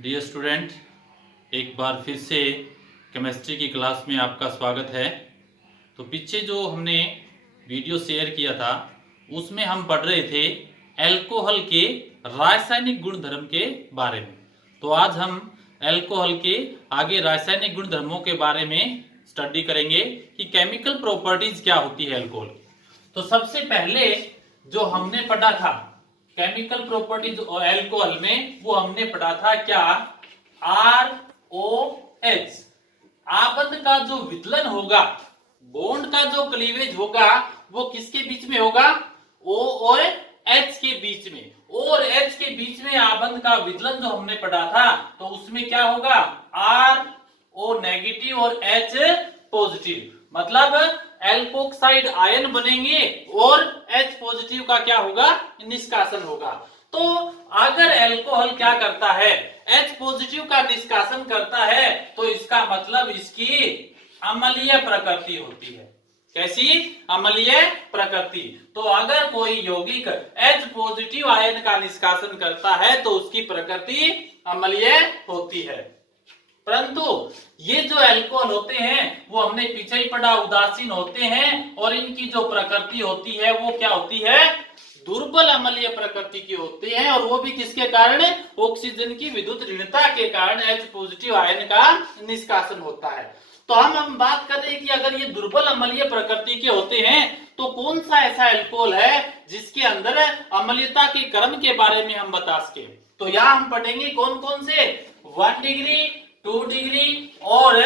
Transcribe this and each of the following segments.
Dear student, एक बार फिर से केमिस्ट्री की क्लास में आपका स्वागत है। तो पीछे जो हमने वीडियो शेयर किया था उसमें हम पढ़ रहे थे अल्कोहल के रासायनिक गुणधर्म के बारे में। तो आज हम अल्कोहल के आगे रासायनिक गुणधर्मों के बारे में स्टडी करेंगे कि केमिकल प्रॉपर्टीज क्या होती है अल्कोहल की। तो सबसे पहले जो हमने पढ़ा था केमिकल प्रॉपर्टीज अल्कोहल में, वो हमने पढ़ा था क्या, ROH। आबंध का जो विदलन होगा, बॉन्ड का जो क्लीवेज होगा, वो किसके बीच में होगा? O और H के बीच में। O और H के बीच में आबंध का विदलन जो हमने पढ़ा था, तो उसमें क्या होगा? RO नेगेटिव और H पॉजिटिव, मतलब एल्कोक्साइड आयन बनेंगे और H पॉजिटिव का क्या होगा? निष्कासन होगा। तो अगर अल्कोहल क्या करता है? H पॉजिटिव का निष्कासन करता है, तो इसका मतलब इसकी अम्लीय प्रकृति होती है। कैसी? अम्लीय प्रकृति। तो अगर कोई यौगिक H पॉजिटिव आयन का निष्कासन करता है तो उसकी प्रकृति अम्लीय होती है। परंतु ये जो अल्कोहल होते हैं वो हमने पीछे ही पढ़ा, उदासीन होते हैं और इनकी जो प्रकृति होती है वो क्या होती है? दुर्बल अम्लीय प्रकृति की होती है। और वो भी किसके कारण? ऑक्सीजन की विद्युत ऋणता के कारण H पॉजिटिव आयन का निष्कासन होता है। तो हम बात कर रहे हैं कि अगर ये दुर्बल अम्लीय प्रकृति के होते हैं तो कौन सा ऐसा अल्कोहल है जिसके अंदर अम्लीयता के क्रम के बारे में हम बता सके। तो यहाँ हम पढ़ेंगे कौन कौन से 1 डिग्री, 2 डिग्री और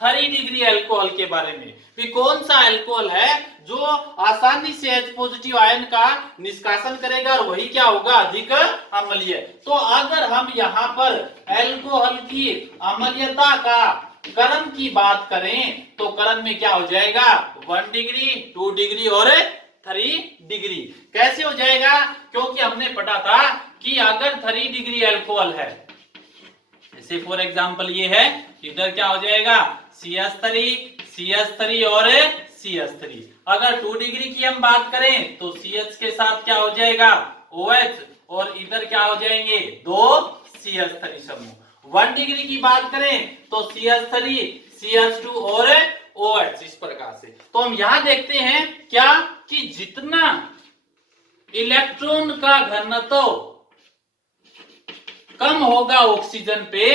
3 डिग्री अल्कोहल के बारे में। फिर कौन सा अल्कोहल है जो आसानी से H पॉजिटिव आयन का निष्कासन करेगा और वही क्या होगा? अधिक अम्लीय। तो अगर हम यहाँ पर अल्कोहल की अम्लीयता का क्रम की बात करें तो क्रम में क्या हो जाएगा? 1 डिग्री, 2 डिग्री और 3 डिग्री। कैसे हो जाएगा? क्योंकि हमने पढ़ा था कि अगर 3 डिग्री अल्कोहल है, जैसे फॉर एग्जांपल ये है, इधर क्या हो जाएगा? CH3, CH3 और CH3। अगर 2 डिग्री की हम बात करें तो CH के साथ क्या हो जाएगा? OH और इधर क्या हो जाएंगे? 2 CH3 समूह। 1 डिग्री की बात करें तो CH3, CH2 और OH, इस प्रकार से। तो हम यहां देखते हैं क्या कि जितना इलेक्ट्रॉन का घनत्व कम होगा ऑक्सीजन पे,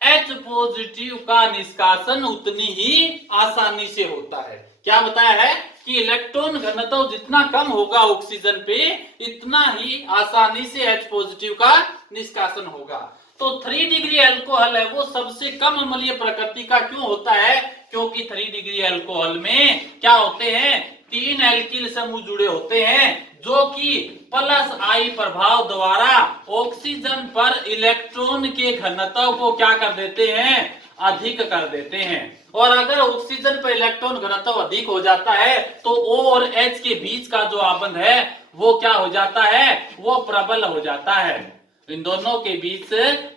H पॉजिटिव का निष्कासन उतनी ही आसानी से होता है। क्या बताया है कि इलेक्ट्रॉन घनत्व जितना कम होगा ऑक्सीजन पे, इतना ही आसानी से H पॉजिटिव का निष्कासन होगा। तो 3 डिग्री अल्कोहल है वो सबसे कम अम्लीय प्रकृति का क्यों होता है? क्योंकि 3 डिग्री अल्कोहल में क्या होते हैं? 3 एल्किल समूह जुड़े होते हैं जो कि +I प्रभाव द्वारा ऑक्सीजन पर इलेक्ट्रॉन के घनत्व को क्या कर देते हैं? अधिक कर देते हैं। और अगर ऑक्सीजन पर इलेक्ट्रॉन घनत्व अधिक हो जाता है तो O और H के बीच का जो आबंध है वो क्या हो जाता है? वो प्रबल हो जाता है। इन दोनों के बीच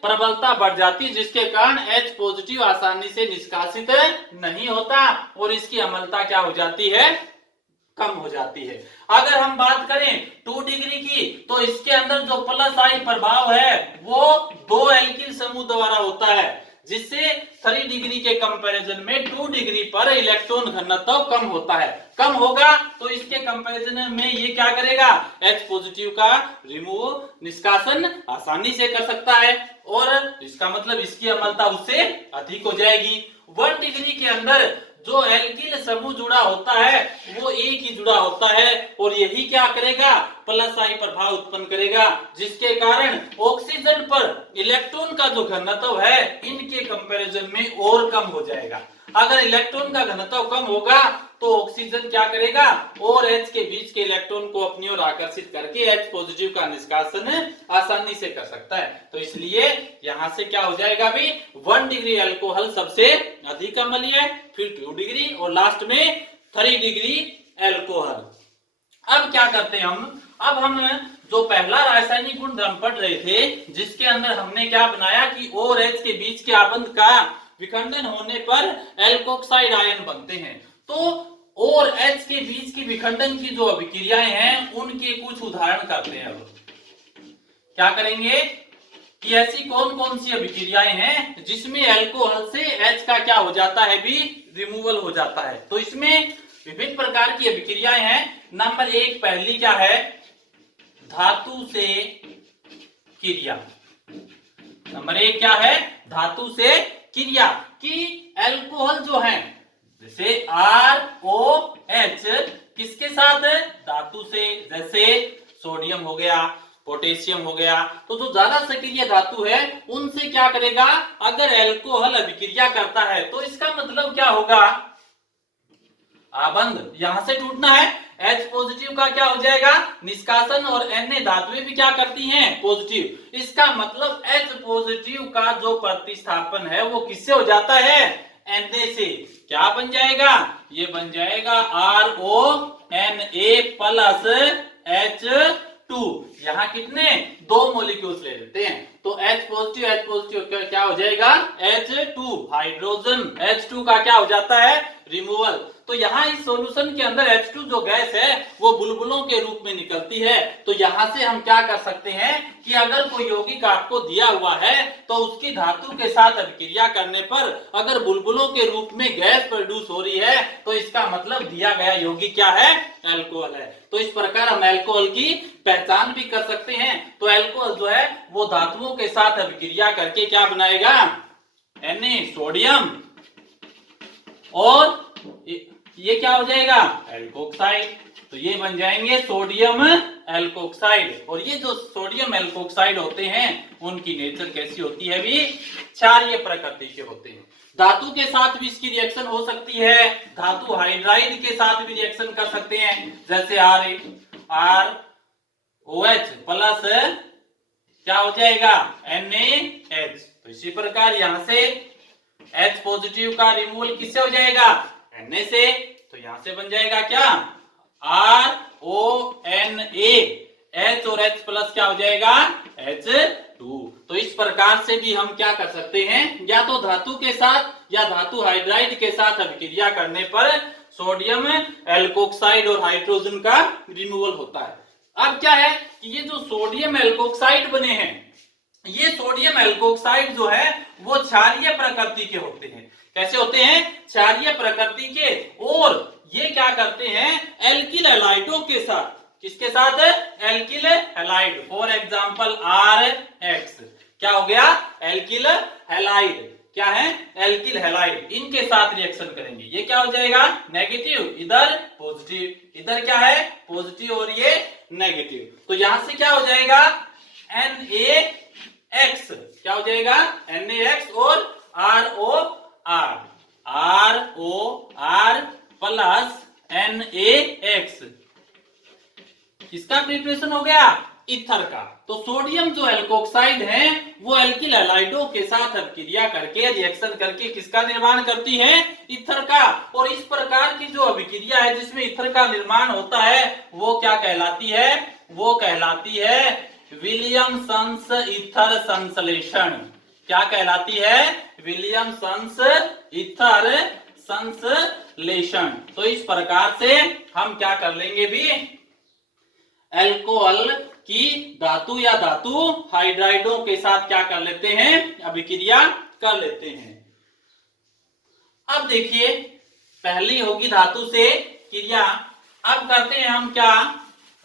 प्रबलता बढ़ जाती है, जिसके कारण H पॉजिटिव आसानी से निष्कासित नहीं होता और इसकी अम्लता क्या हो जाती है? कम हो जाती है। अगर हम बात करें 2 डिग्री की तो इसके अंदर जो +I प्रभाव है वो 2 एल्किल समूह द्वारा होता है, जिससे 3 डिग्री के कंपैरिजन में 2 डिग्री पर इलेक्ट्रॉन घनत्व कम होता है। कम होगा तो इसके कंपैरिजन में ये क्या करेगा? H पॉजिटिव का रिमूव, निष्कासन आसानी से कर सकता है और इसका मतलब इसकी अम्लता उससे अधिक हो जाएगी। 1 डिग्री के अंदर जो एल्किल समूह जुड़ा होता है वो एक ही जुड़ा होता है और यही क्या करेगा? +I प्रभाव उत्पन्न करेगा, जिसके कारण ऑक्सीजन पर इलेक्ट्रॉन का जो घनत्व है इनके कंपैरिजन में और कम हो जाएगा। अगर इलेक्ट्रॉन का घनत्व कम होगा तो ऑक्सीजन क्या करेगा? और H के बीच के इलेक्ट्रॉन को अपनी ओर आकर्षित करके H पॉजिटिव का निष्कासन आसानी से कर सकता है। तो इसलिए यहां से क्या हो जाएगा भी? 1 डिग्री अल्कोहल सबसे अधिक अम्लीय, फिर 2 डिग्री और लास्ट में 3 डिग्री अल्कोहल। अब क्या करते हैं अब हम जो पहला रासायनिक गुणधर्म पढ़ रहे थे, जिसके अंदर हमने क्या बनाया कि O और H के बीच के आबंध का विखंडन होने पर एल्कोक्साइड आयन बनते हैं। तो O और H के बीच की विखंडन की जो अभिक्रियाएं हैं उनके कुछ उदाहरण करते हैं। अब क्या करेंगे? कि ऐसी कौन कौन सी अभिक्रियाएं हैं जिसमें अल्कोहल से H का क्या हो जाता है भी रिमूवल हो जाता है। तो इसमें विभिन्न प्रकार की अभिक्रियाएं हैं। नंबर 1 पहली क्या है, धातु से क्रिया। नंबर 1 क्या है, धातु से क्रिया। कि अल्कोहल जो है जैसे ROH किसके साथ, धातु से, जैसे सोडियम हो गया, पोटेशियम हो गया। तो जो ज्यादा सक्रिय धातु है उनसे क्या करेगा, अगर अल्कोहल अभिक्रिया करता है तो इसका मतलब क्या होगा, आबंध यहां से टूटना है। H पॉजिटिव का क्या हो जाएगा, निष्कासन, और Na धातुएं भी क्या करती हैं, पॉजिटिव। इसका मतलब H पॉजिटिव का जो प्रतिस्थापन है वो किससे हो जाता है, Na से। क्या बन जाएगा, ये बन जाएगा RONA प्लस H2। यहाँ कितने, 2 मॉलिक्यूल्स ले लेते हैं। तो H पॉजिटिव क्या हो जाएगा, H2 हाइड्रोजन, H2 का क्या हो जाता है, रिमूवल। तो यहाँ इस सॉल्यूशन के अंदर H2 जो गैस है वो बुलबुलों के रूप में निकलती है। तो यहाँ से हम क्या कर सकते हैं कि अगर कोई यौगिक आपको दिया हुआ है तो उसकी धातु के साथ अभिक्रिया करने पर अगर बुलबुलों के रूप में गैस प्रोड्यूस हो रही है तो इसका मतलब दिया गया यौगिक क्या है, अल्कोहल है। तो इस प्रकार हम अल्कोहल की पहचान भी कर सकते हैं। तो अल्कोहल जो है वो धातुओं के साथ अभिक्रिया करके क्या बनाएगा, Na सोडियम, और ये क्या हो जाएगा, एल्कोक्साइड। तो ये बन जाएंगे सोडियम एल्कोक्साइड। और ये जो सोडियम एल्कोक्साइड होते हैं उनकी नेचर कैसी होती है भी, क्षारीय प्रकृति के होते हैं। धातु के साथ भी इसकी रिएक्शन हो सकती है, धातु हाइड्राइड के साथ भी रिएक्शन कर सकते हैं, जैसे ROH प्लस क्या हो जाएगा, NaH। तो इसी प्रकार यहां से H पॉजिटिव का रिमूवल किससे हो जाएगा, Na से। तो यहां से बन जाएगा क्या, RONA, H और H प्लस क्या हो जाएगा, H2। तो इस प्रकार से भी हम क्या कर सकते हैं, या तो धातु के साथ या धातु हाइड्राइड के साथ अभिक्रिया करने पर सोडियम एल्कोक्साइड और हाइड्रोजन का रिमूवल होता है। अब क्या है कि ये जो सोडियम एल्कोक्साइड बने हैं, ये सोडियम एल्कोक्साइड जो है वो क्षारीय प्रकृति के होते हैं। कैसे होते हैं, क्षारीय प्रकृति के। और ये क्या करते हैं, एल्किल हैलाइडों के साथ, किसके साथ, alkyl halide, for example RX क्या हो गया, एल्किल हैलाइड। क्या है, एल्किल हैलाइड, इनके साथ रिएक्शन करेंगे। ये क्या हो जाएगा, नेगेटिव, इधर पॉजिटिव, इधर क्या है, पॉजिटिव और ये नेगेटिव। तो यहां से क्या हो जाएगा, NaX, क्या हो जाएगा, NaX और ROR प्लस NaX, किसका प्रिपरेशन हो गया, ईथर का। तो सोडियम जो एल्कोक्साइड है वो एल्किल हैलाइडों के साथ अभिक्रिया करके, रिएक्शन करके किसका निर्माण करती है, ईथर का। और इस प्रकार की जो अभिक्रिया है जिसमें ईथर का निर्माण होता है वो क्या कहलाती है, वो कहलाती है विलियमसन्स ईथर संश्लेषण। क्या कहलाती है, विलियमसन्स ईथर संश्लेषण। तो इस प्रकार से हम क्या कर लेंगे भी, अल्कोहल की धातु या धातु हाइड्राइडों के साथ क्या कर लेते हैं, अभिक्रिया कर लेते हैं। अब देखिए पहली होगी धातु से क्रिया। अब करते हैं हम क्या,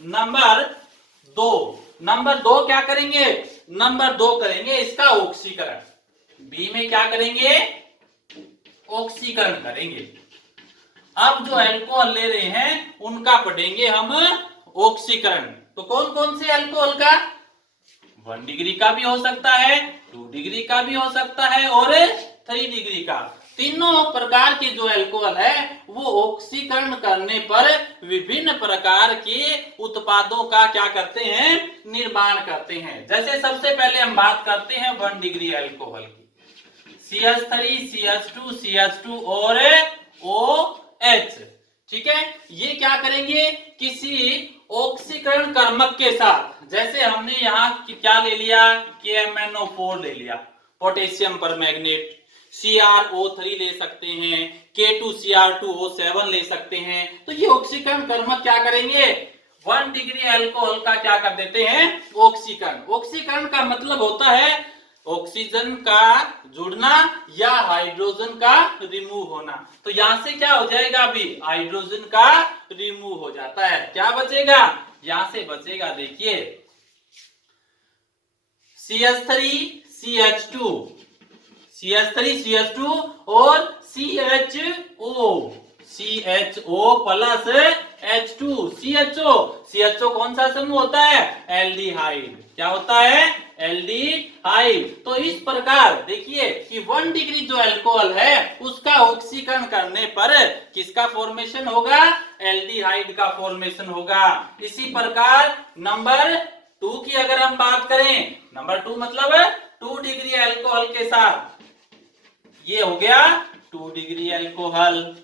नंबर 2। नंबर 2 क्या करेंगे, नंबर 2 करेंगे इसका ऑक्सीकरण। बी में क्या करेंगे, ऑक्सीकरण करेंगे। अब जो अल्कोहल ले रहे हैं उनका पढ़ेंगे हम ऑक्सीकरण। तो कौन कौन से अल्कोहल का, 1 डिग्री का भी हो सकता है, 2 डिग्री का भी हो सकता है और 3 डिग्री का। तीनों प्रकार के जो अल्कोहल है वो ऑक्सीकरण करने पर विभिन्न प्रकार के उत्पादों का क्या करते हैं, निर्माण करते हैं। जैसे सबसे पहले हम बात करते हैं 1 डिग्री अल्कोहल की, CH3 CH2 CH2 और OH। ठीक है, ये क्या करेंगे, किसी ऑक्सीकरण कर्मक के साथ, जैसे हमने यहाँ क्या ले लिया, KMnO4 ले लिया, पोटेशियम परमैंगनेट, CrO3 ले सकते हैं, K2Cr2O7 ले सकते हैं। तो ये ऑक्सीकरण कर्मक क्या करेंगे, 1 डिग्री अल्कोहल का क्या कर देते हैं, ऑक्सीकरण। ऑक्सीकरण का मतलब होता है ऑक्सीजन का जुड़ना या हाइड्रोजन का रिमूव होना। तो यहां से क्या हो जाएगा, अभी हाइड्रोजन का रिमूव हो जाता है। क्या बचेगा, यहां से बचेगा देखिए CH3CH2 CH3CH2 और CHO प्लस H2 CHO कौन सा समूह होता है, एल्डिहाइड। क्या होता है, एल्डिहाइड। तो इस प्रकार देखिए कि 1 डिग्री जो अल्कोहल है उसका ऑक्सीकरण करने पर किसका फॉर्मेशन होगा, एल्डिहाइड का फॉर्मेशन होगा। इसी प्रकार नंबर 2 की अगर हम बात करें, नंबर 2 मतलब 2 डिग्री अल्कोहल के साथ, ये हो गया 2 डिग्री अल्कोहल।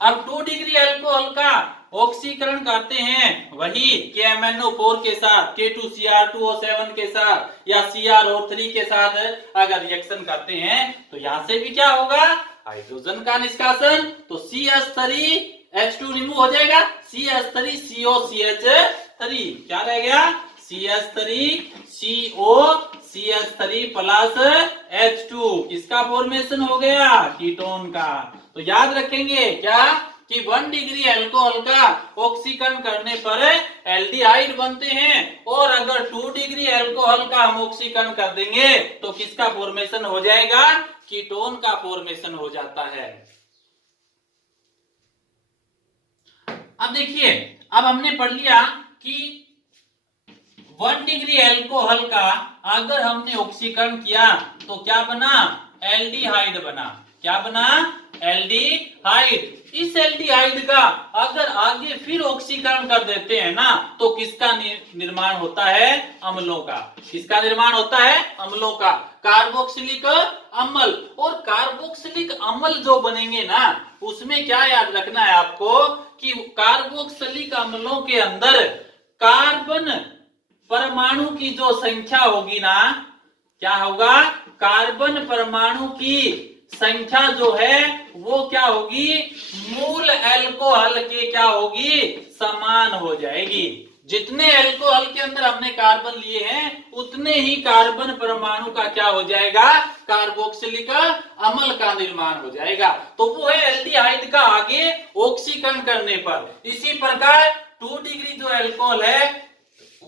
अब 2 डिग्री अल्कोहल का ऑक्सीकरण करते हैं वही KMnO4 के साथ, K2Cr2O7 के साथ या CrO3 के साथ अगर रिएक्शन करते हैं तो यहां से भी क्या होगा, हाइड्रोजन का निष्कासन। तो CH3H2 रिमूव हो जाएगा, CH3COCH3 क्या रह गया, CH3COCH3 प्लस H2 किसका फॉर्मेशन हो गया, कीटोन का। तो याद रखेंगे क्या कि 1 डिग्री अल्कोहल का ऑक्सीकरण करने पर एल्डिहाइड बनते हैं, और अगर 2 डिग्री अल्कोहल का हम ऑक्सीकरण कर देंगे तो किसका फॉर्मेशन हो जाएगा, कीटोन का फॉर्मेशन हो जाता है। अब देखिए, अब हमने पढ़ लिया कि 1 डिग्री अल्कोहल का अगर हमने ऑक्सीकरण किया तो क्या बना, एल्डिहाइड बना। क्या बना, एल्डिहाइड। इस एल्डिहाइड का अगर आगे फिर ऑक्सीकरण कर देते हैं ना तो किसका निर्माण होता है, अम्लों का। किसका निर्माण होता है, अम्लों का, कार्बोक्सिलिक अम्ल। और कार्बोक्सिलिक अम्ल जो बनेंगे ना उसमें क्या याद रखना है आपको कि कार्बोक्सिलिक अम्लों के अंदर कार्बन परमाणु की जो संख्या होगी ना, क्या होगा, कार्बन परमाणु की संख्या जो है वो क्या होगी, मूल अल्कोहल के क्या होगी, समान हो जाएगी। जितने अल्कोहल के अंदर हमने कार्बन लिए हैं उतने ही कार्बन परमाणु का क्या हो जाएगा, कार्बोक्सिलिक अम्ल का निर्माण हो जाएगा। तो वो है एल्डिहाइड का आगे ऑक्सीकरण करने पर। इसी प्रकार 2 डिग्री जो अल्कोहल है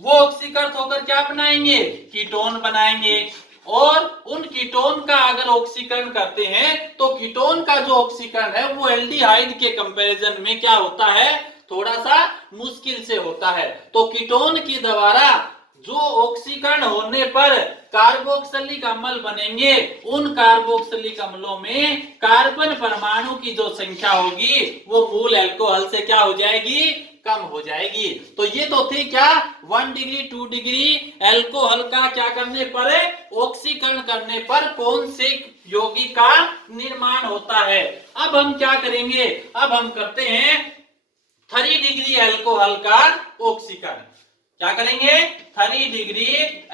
वो ऑक्सीकृत होकर क्या बनाएंगे, कीटोन बनाएंगे। और उन कीटोन का अगर ऑक्सीकरण करते हैं तो कीटोन का जो ऑक्सीकरण है वो एल्डिहाइड के कंपैरिजन में क्या होता है, थोड़ा सा मुश्किल से होता है। तो कीटोन के द्वारा जो ऑक्सीकरण होने पर कार्बोक्सिलिक अम्ल बनेंगे, उन कार्बोक्सिलिक अम्लों में कार्बन परमाणु की जो संख्या होगी वो मूल अल्कोहल से क्या हो जाएगी, कम हो जाएगी। तो ये तो थे क्या 1 डिग्री 2 डिग्री अल्कोहल का क्या करने पर, ऑक्सीकरण करने पर कौन से यौगिक का निर्माण होता है। अब हम क्या करेंगे, अब हम करते हैं 3 डिग्री अल्कोहल का ऑक्सीकरण। क्या करेंगे, 3 डिग्री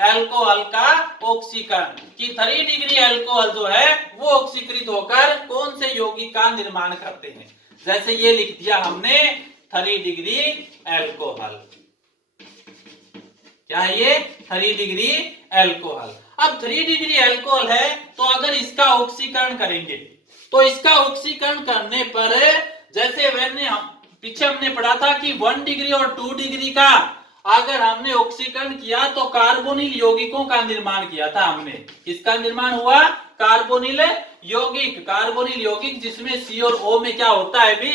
अल्कोहल का ऑक्सीकरण। कि 3 डिग्री अल्कोहल जो है वो ऑक्सीकृत होकर कौन से यौगिक का निर्माण करते हैं। जैसे ये लिख दिया हमने 3 डिग्री अल्कोहल। क्या है ये, 3 डिग्री अल्कोहल। अब 3 डिग्री अल्कोहल है तो अगर इसका ऑक्सीकरण करेंगे तो इसका ऑक्सीकरण करने पर जैसे पीछे हमने पढ़ा था कि 1 डिग्री और 2 डिग्री का अगर हमने ऑक्सीकरण किया तो कार्बोनिल यौगिकों का निर्माण किया था हमने। किसका निर्माण हुआ, कार्बोनिल यौगिक। कार्बोनिल यौगिक जिसमें C और O में क्या होता है भी,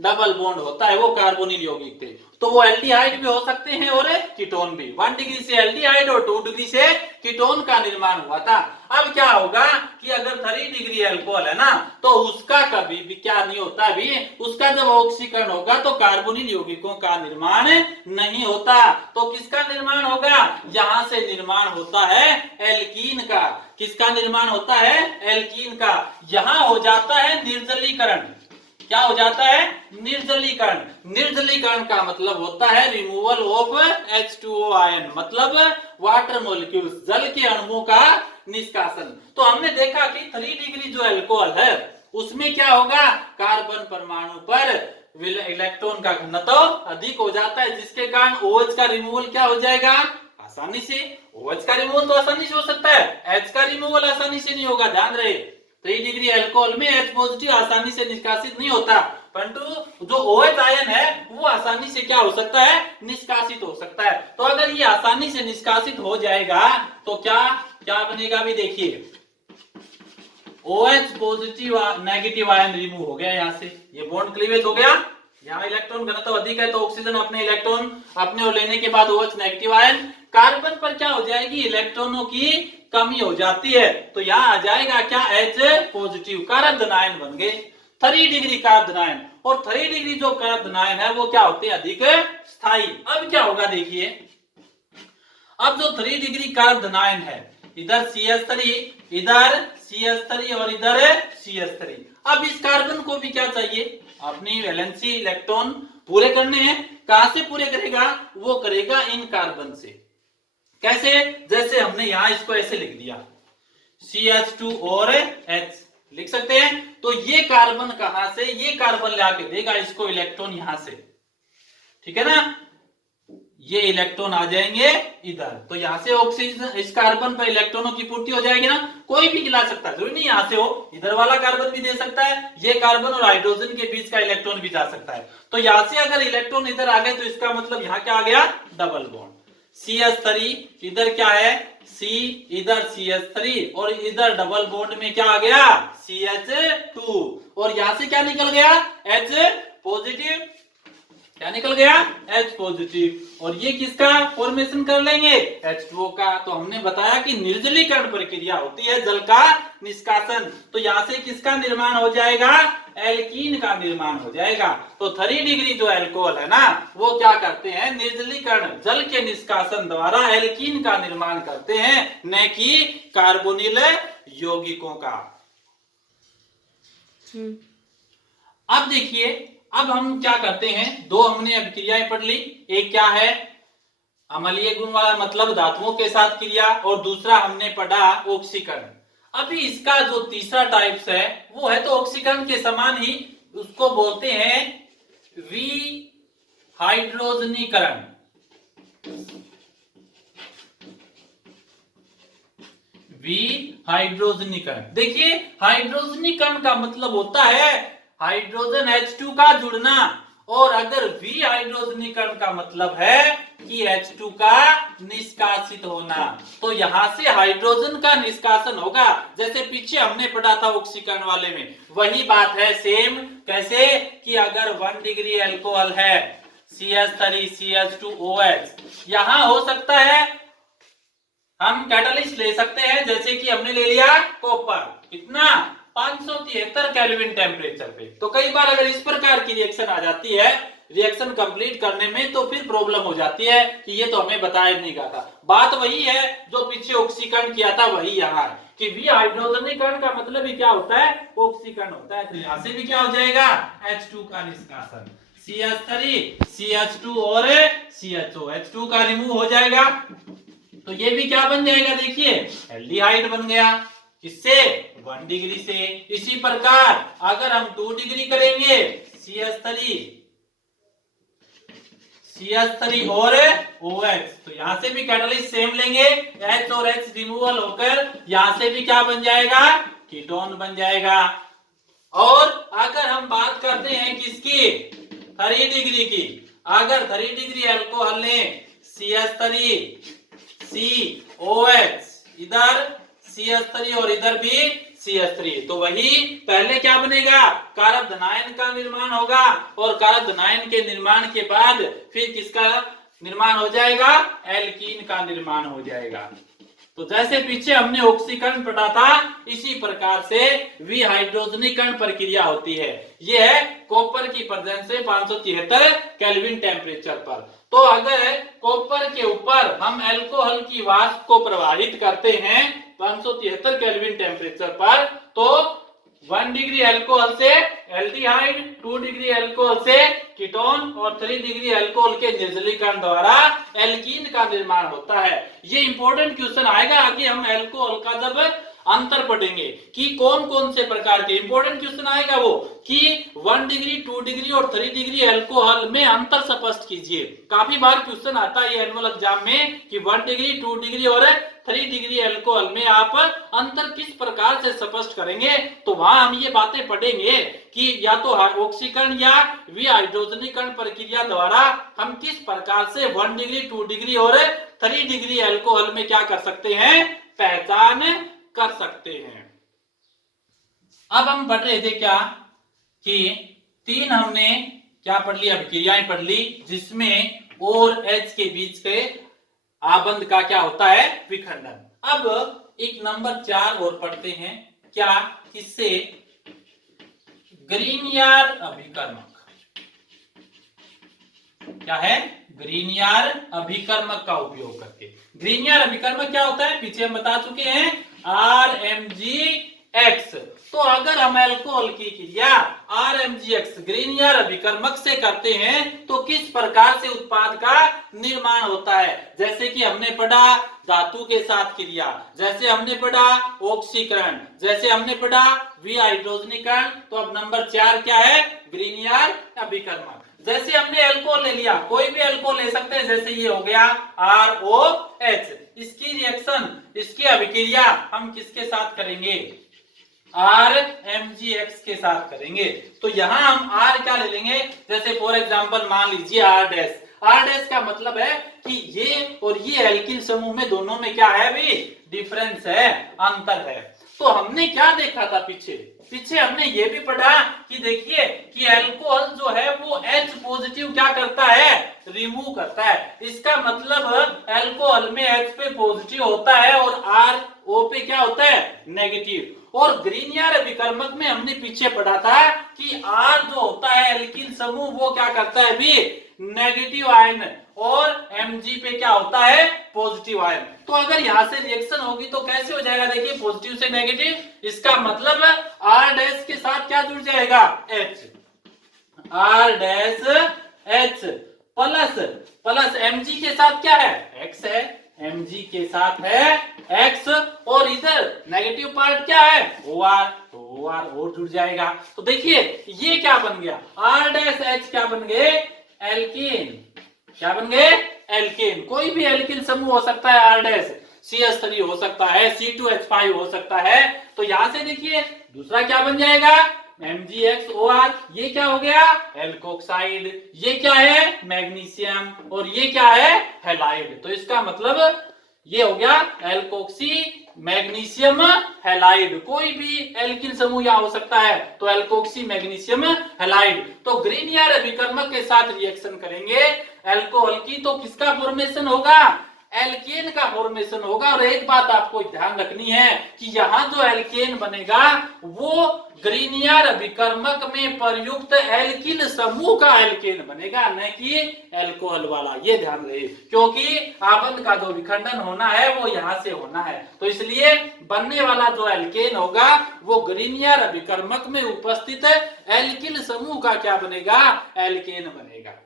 डबल बॉन्ड होता है, वो कार्बोनिल यौगिक थे। तो वो एल्डिहाइड भी हो सकते हैं और कीटोन भी। 1 डिग्री से एल्डिहाइड और 2 डिग्री से कीटोन का निर्माण हुआ था। अब क्या होगा कि अगर 3 डिग्री अल्कोहल है ना तो उसका कभी भी क्या नहीं होता भी, उसका जब ऑक्सीकरण होगा तो कार्बोनिल यौगिकों का निर्माण नहीं होता। तो किसका निर्माण होगा, यहां से निर्माण होता है एल्कीन का। किसका निर्माण होता है, एल्कीन का। यहां हो जाता है निर्जलीकरण। क्या हो जाता है, निर्जलीकरण। निर्जलीकरण का मतलब होता है रिमूवल ऑफ H2O आयन, मतलब वाटर मॉलिक्यूल्स, जल के अणुओं का निष्कासन। तो हमने देखा कि 3 डिग्री जो अल्कोहल है उसमें क्या होगा, कार्बन परमाणु पर इलेक्ट्रॉन का घनत्व अधिक हो जाता है, जिसके कारण OH का रिमूवल क्या हो जाएगा आसानी से। OH का रिमूवल तो आसानी से हो सकता है, H का रिमूवल आसानी से नहीं होगा। ध्यान रहे 3 डिग्री अल्कोहल में H पॉजिटिव आसानी से निष्कासित नहीं होता, परंतु जो OH आयन है वो आसानी से क्या हो सकता है निष्कासित हो सकता है। तो अगर ये आसानी से निष्कासित हो जाएगा तो क्या क्या बनेगा भी देखिए, OH positive negative ion remove हो गया यहाँ से, ये बॉन्ड क्लीवेज हो गया। यहाँ इलेक्ट्रॉन घनत्व अधिक है तो ऑक्सीजन अपने इलेक्ट्रॉन अपने ओर लेने के बाद OH नेगेटिव आयन, कार्बन पर क्या हो जाएगी इलेक्ट्रॉनों की कमी हो जाती है, तो यहाँ आ जाएगा क्या H पॉजिटिव, कारक धनायन बन गए 3 डिग्री कारक धनायन। और 3 डिग्री जो कारक धनायन है वो क्या होते हैं अधिक स्थायी। अब क्या होगा देखिए, अब जो 3 डिग्री कारक धनायन है, इधर CH3 इधर CH3 और इधर CH3, अब इस कार्बन को भी क्या चाहिए अपनी वैलेंसी इलेक्ट्रॉन पूरे करने हैं। कहां से पूरे करेगा, वो करेगा इन कार्बन से। कैसे, जैसे हमने यहां इसको ऐसे लिख दिया CH2 और H लिख सकते हैं, तो ये कार्बन कहां से, ये कार्बन लाके देगा इसको इलेक्ट्रॉन यहां से, ठीक है ना, ये इलेक्ट्रॉन आ जाएंगे इधर, तो यहां से ऑक्सीजन इस कार्बन पर इलेक्ट्रॉनों की पूर्ति हो जाएगी ना। कोई भी खिला सकता है, जरूरी नहीं यहां से हो, इधर वाला कार्बन भी दे सकता है, ये कार्बन और हाइड्रोजन के बीच का इलेक्ट्रॉन भी जा सकता है। तो यहां से अगर इलेक्ट्रॉन इधर आ गए तो इसका मतलब यहाँ क्या आ गया डबल बॉन्ड, CH3 इधर क्या है C, इधर CH3 और इधर डबल बॉन्ड में क्या आ गया CH2, और यहां से क्या निकल गया H पॉजिटिव, क्या निकल गया H पॉजिटिव, और ये किसका फॉर्मेशन कर लेंगे H2O का। तो हमने बताया कि निर्जलीकरण प्रक्रिया होती है जल का निष्कासन, तो यहां से किसका निर्माण हो जाएगा एल्कीन का निर्माण हो जाएगा। तो 3 डिग्री जो अल्कोहल है ना वो क्या करते हैं निर्जलीकरण जल के निष्कासन द्वारा एल्कीन का निर्माण करते हैं, न कि कार्बोनिल यौगिकों का। अब देखिए, अब हम क्या करते हैं, दो हमने अभिक्रियाएं पढ़ ली, एक क्या है अम्लीय गुण वाला मतलब धातुओं के साथ क्रिया, और दूसरा हमने पढ़ा ऑक्सीकरण। अभी इसका जो तीसरा टाइप्स है वो है तो ऑक्सीकरण के समान ही, उसको बोलते हैं विहाइड्रोजनीकरण। विहाइड्रोजनीकरण, देखिए हाइड्रोजनीकरण का मतलब होता है हाइड्रोजन H2 का जुड़ना, और अगर विहाइड्रोजनीकरण का मतलब है कि H2 का निष्कासित होना, तो यहां से हाइड्रोजन का निष्कासन होगा, जैसे पीछे हमने पढ़ा था ऑक्सीकरण वाले में, वही बात है सेम। कैसे कि अगर 1 डिग्री अल्कोहल है CH3 CH2OH, यहां हो सकता है हम कैटालिस्ट ले सकते हैं, जैसे कि हमने ले लिया कॉपर, कितना 573 केल्विन टेम्परेचर पे। तो कई बार अगर इस प्रकार की रिएक्शन आ जाती है रिएक्शन कंप्लीट करने में, तो फिर प्रॉब्लम हो जाती है कि ये तो हमें बताया नहीं गया था। बात वही है जो पीछे ऑक्सीकरण किया था वही यहाँ है कि विहाइड्रोजनीकरण का मतलब ही क्या होता है ऑक्सीकरण होता है। तो यहां से भी क्या हो जाएगा H2 का निष्कासन, CH3 CH2 और CHO, H2 का रिमूव हो जाएगा, तो ये भी क्या बन जाएगा देखिए एल्डिहाइड बन गया, किससे 1 डिग्री से। इसी प्रकार अगर हम 2 डिग्री करेंगे CH3 और OH, तो यहां से भी कैटालिस्ट सेम लेंगे, H और H रिमूवल होकर यहां से भी क्या बन जाएगा कीटोन बन जाएगा। और अगर हम बात करते हैं किसकी 3 डिग्री की, अगर 3 डिग्री अल्कोहल लें CH3 COH, इधर CH3 और इधर भी CH3, तो वही पहले क्या बनेगा कारक धनायन का निर्माण होगा, और कारक धनायन के निर्माण के बाद फिर किसका निर्माण हो जाएगा एल्कीन का निर्माण हो जाएगा। तो जैसे पीछे हमने ऑक्सीकरण पढ़ा था इसी प्रकार से विहाइड्रोजनीकरण प्रक्रिया होती है। यह है कॉपर की प्रेजेंस से 573 केल्विन टेम्परेचर पर। तो अगर कॉपर के ऊपर हम अल्कोहल की वाष्प को प्रवाहित करते हैं 573 केल्विन टेम्परेचर पर, तो 1 डिग्री अल्कोहल से एल्डिहाइड, 2 डिग्री अल्कोहल से कीटोन और 3 डिग्री अल्कोहल के निर्जलीकरण द्वारा एल्कीन का निर्माण होता है। ये इंपॉर्टेंट क्वेश्चन आएगा कि हम अल्कोहल का जब अंतर पढ़ेंगे कि कौन कौन से प्रकार के इंपॉर्टेंट क्वेश्चन आएगा वो कि 1 डिग्री 2 डिग्री और 3 डिग्री अल्कोहल में अंतर स्पष्ट कीजिए। काफी बार क्वेश्चन आता है एनुअल एग्जाम में कि 1 डिग्री 2 डिग्री और 3 डिग्री अल्कोहल में आप अंतर किस प्रकार से स्पष्ट करेंगे। तो वहां हम ये बातें पढ़ेंगे कि या तो ऑक्सीकरण या विहाइड्रोजनीकरण प्रक्रिया द्वारा हम किस प्रकार से 1 डिग्री 2 डिग्री और 3 डिग्री अल्कोहल में क्या कर सकते हैं, पहचान कर सकते हैं। अब हम पढ़ रहे थे क्या कि 3 हमने क्या पढ़ ली, अभिक्रियाएं पढ़ ली जिसमें O और H के बीच के आबंध का क्या होता है, विखंडन। अब एक नंबर 4 और पढ़ते हैं क्या, किससे, ग्रीनियर अभिकर्मक। क्या है, ग्रीनियर अभिकर्मक का उपयोग करके। ग्रीनियर अभिकर्मक क्या होता है, पीछे हम बता चुके हैं, RMgX। तो अगर हम अल्कोहल की क्रिया RMgX ग्रीनियर अभिकर्मक से करते हैं तो किस प्रकार से उत्पाद का निर्माण होता है। जैसे कि हमने पढ़ा धातु के साथ क्रिया, जैसे हमने पढ़ा ऑक्सीकरण, जैसे हमने पढ़ा विहाइड्रोजनीकरण। तो अब नंबर 4 क्या है, ग्रीनियर अभिकर्मक। जैसे हमने अल्कोहल ले लिया, कोई भी अल्कोहल ले सकते हैं, जैसे ये हो गया ROH, इसकी रिएक्शन, इसकी अभिक्रिया हम किसके साथ करेंगे, RMgX के साथ करेंगे। तो यहां हम R क्या ले लेंगे, जैसे फॉर एग्जांपल मान लीजिए R' का मतलब है कि ये और ये एल्किल समूह में दोनों में क्या है भी, डिफरेंस है, अंतर है। तो हमने क्या देखा था पीछे हमने ये भी पढ़ा कि देखिए कि अल्कोहल जो है वो H पॉजिटिव क्या करता है, रिमूव करता है। इसका मतलब अल्कोहल में H पे पॉजिटिव होता है और RO पे क्या होता है, नेगेटिव। और ग्रीनियर अभिकर्मक में हमने पीछे पढ़ा था कि R जो होता है एल्किल समूह वो क्या करता है भी, नेगेटिव आयन, और Mg पे क्या होता है, पॉजिटिव आयन। तो अगर यहां से रिएक्शन होगी तो कैसे हो जाएगा, देखिए पॉजिटिव से नेगेटिव, इसका मतलब R' के साथ क्या जुड़ जाएगा, H, R' प्लस Mg के साथ क्या है, X है, Mg के साथ है X, और इधर नेगेटिव पार्ट क्या है, OR, तो OR और जुड़ जाएगा। तो देखिए ये क्या बन गया, R' क्या बन गए, एल्कीन। क्या बन गए, एल्कीन। कोई भी एल्कीन समूह हो सकता है, R' CH3 हो सकता है, C2H5 हो सकता है। तो यहां से देखिए दूसरा क्या बन जाएगा, MgXOR, ये क्या हो गया, एल्कोक्साइड, ये क्या है, मैग्नीशियम, और ये क्या है, हैलाइड। तो इसका मतलब ये हो गया एल्कोक्सी मैग्नीशियम हैलाइड। कोई भी एल्किल समूह यहां हो सकता है, तो एल्कोक्सी मैग्नीशियम हैलाइड। तो ग्रीनियर अभिकर्मक के साथ रिएक्शन करेंगे अल्कोहल की, तो किसका फॉर्मेशन होगा, एल्केन का फॉर्मेशन होगा। और एक बात आपको ध्यान रखनी है कि यहां जो एल्केन बनेगा वो ग्रीनियर अभिकर्मक में प्रयुक्त एल्किल समूह का एल्केन बनेगा, न कि अल्कोहल वाला। ये ध्यान रहे, क्योंकि आबंध का जो विखंडन होना है वो यहां से होना है। तो इसलिए बनने वाला जो एल्केन होगा वो ग्रीनियर अभिकर्मक में उपस्थित एल्किल समूह का क्या बनेगा, एल्केन बनेगा।